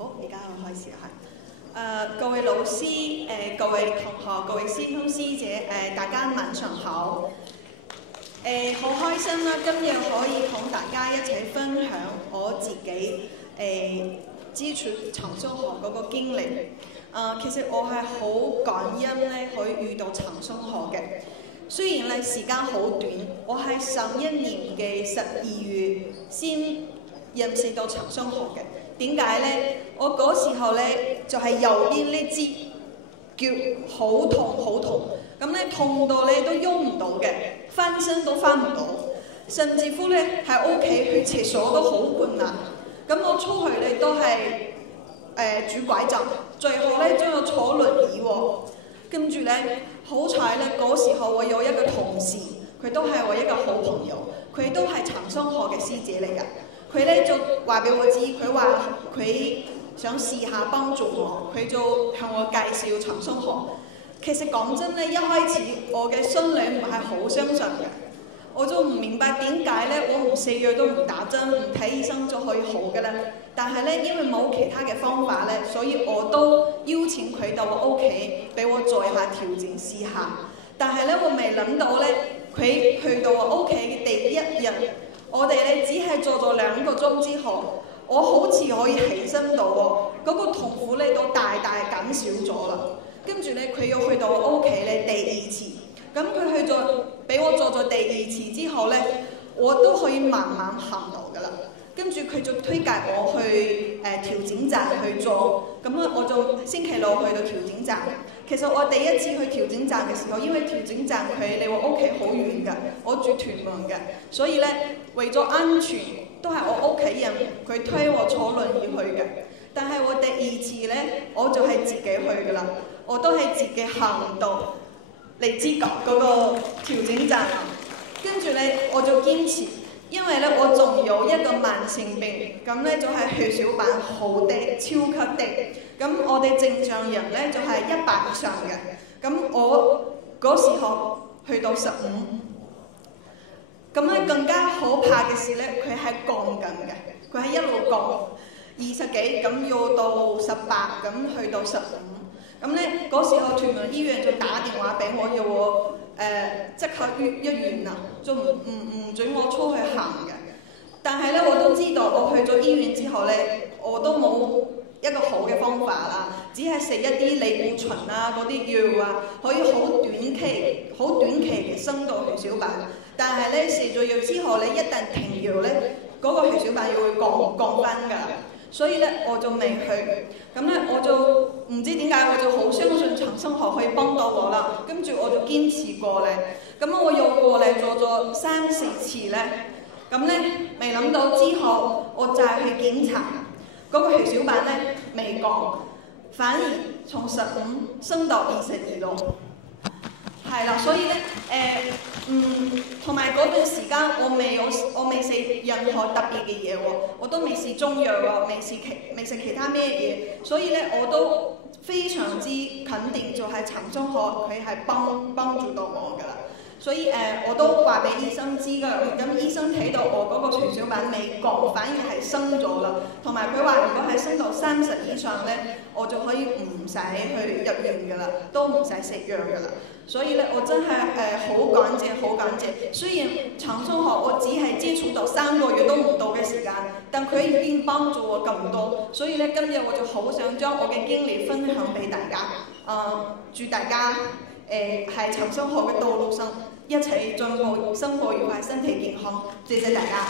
好，而家我開始啦。各位老師、各位同學、各位師兄師姐，大家晚上好。好開心啦！今日可以同大家一齊分享我自己基礎長中學嗰個經歷。其實我係好感恩咧，可以遇到長中學嘅。雖然咧時間好短，我係上一年嘅12月先認識到長中學嘅。點解咧？我嗰時候咧就係右邊呢支腳好痛好痛，咁咧痛到咧都喐唔到嘅，翻身都翻唔到，甚至乎咧喺屋企去廁所都好困難。咁我出去咧都係拄拐杖，最後咧將我坐輪椅喎。跟住咧好彩咧嗰時候我有一個同事，佢都係我一個好朋友，佢都係長中學嘅師姐嚟㗎。佢咧就話俾我知，佢話佢想試下幫助我，佢就向我介紹長中學。其實講真咧，一開始我嘅心裏唔係好相信嘅，我就唔明白點解咧，我唔食藥都唔打針唔睇醫生就可以好嘅啦。但係咧，因為冇其他嘅方法咧，所以我都邀請佢到我屋企，俾我做一下調整試下。但係咧，我未諗到咧，佢去到我屋企嘅第一日，我哋咧只係做咗2個鐘之後，我好似可以起身到喎，嗰個痛苦咧都大大減少咗啦。跟住咧，佢又去到我屋企咧第2次，咁佢去咗俾我做咗第2次之後咧，我都可以慢慢行到噶啦。跟住佢就推介我去調整站去做，咁我就星期六去到調整站。其實我第一次去調整站嘅時候，因為調整站佢離我屋企好遠㗎，我住屯門嘅，所以咧為咗安全，都係我屋企人佢推我坐輪椅去嘅。但係我第2次咧，我就係自己去㗎啦，我都係自己行到荔枝角嗰個調整站，跟住咧我就堅持。因為咧，我仲有一個慢性病，咁咧就係血小板好低，超級低。咁我哋正常人咧就係100以上嘅。咁我嗰時候去到15，咁咧更加可怕嘅事咧，佢係降緊嘅，佢係一路降20幾，咁要到18，咁去到15。咁咧嗰時候屯門醫院就打電話俾我，要我即刻醫院啊，就唔准我出去行嘅。但係咧我都知道，我去咗醫院之後咧，我都冇一個好嘅方法啦，只係食一啲類固醇啊嗰啲藥啊，可以好短期嘅升到血小板。但係咧食咗藥之後咧，一旦停藥咧，嗰個血小板又會降翻㗎。所以咧我就未去，咁咧我就唔知點解我就好相信長中學可以幫到我啦。跟住我就堅持過嚟，咁我又過嚟做咗3、4次咧，咁咧未諗到之後我再去檢查，嗰個血小板咧未降，反而從15升到22咯。係啦，所以咧同埋嗰段時間我未食任何特別嘅嘢喎，我都未試中藥喎，未食其他咩嘢，所以咧我都非常之肯定就係長中學佢係幫助到我㗎啦。所以我都話俾醫生知㗎，咁醫生睇到我嗰個血小板未降，反而係升咗啦。同埋佢話如果係升到30以上咧，我就可以唔使去入院㗎啦，都唔使食藥㗎啦。所以咧，我真係好感謝。雖然長中學我只係接觸到3個月都唔到嘅時間，但佢已經幫助我咁多。所以咧，今日我就好想將我嘅經歷分享俾大家。祝大家喺長中學嘅道路上一齊進步，生活愉快，身體健康。謝謝大家。